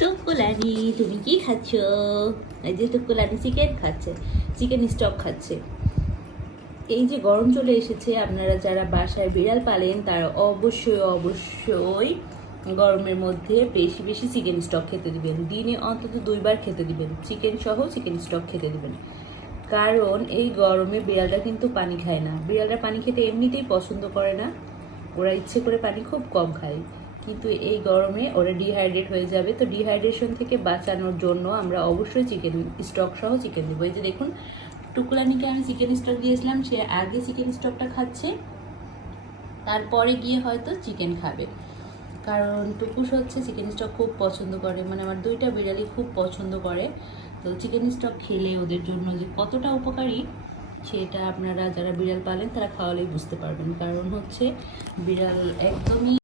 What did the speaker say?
টুকুলানি তুমি কি খাচ্ছ? এই যে টুকুলানি চিকেন খাচ্ছে, চিকেন স্টক খাচ্ছে। এই যে গরম চলে এসেছে, আপনারা যারা বাসায় বিড়াল পালেন তারা অবশ্যই অবশ্যই গরমের মধ্যে বেশি বেশি চিকেন স্টক খেতে দিবেন। দিনে অন্তত 2বার খেতে দিবেন, চিকেন সহ চিকেন স্টক খেতে দিবেন। কারণ এই গরমে বিড়ালটা কিন্তু পানি খায় না, বিড়ালরা পানি খেতে এমনিতেই পছন্দ করে না, ওরা ইচ্ছে করে পানি খুব কম খায়। কিন্তু এই গরমে ওরা ডিহাইড্রেট হয়ে যাবে, তো ডিহাইড্রেশন থেকে বাঁচানোর জন্য আমরা অবশ্যই চিকেন স্টক সহ চিকেন দেবো। এই যে দেখুন, টুকুলানিকে আমি চিকেন স্টক দিয়েছিলাম, সে আগে চিকেন স্টকটা খাচ্ছে, তারপরে গিয়ে হয়তো চিকেন খাবে। কারণ টুকুস হচ্ছে চিকেন স্টক খুব পছন্দ করে, মানে আমার 2টা বিড়ালই খুব পছন্দ করে। তো চিকেন স্টক খেলে ওদের জন্য যে কতটা উপকারী সেটা আপনারা যারা বিড়াল পালেন তারা খাওয়ালেই বুঝতে পারবেন। কারণ হচ্ছে বিড়াল একদমই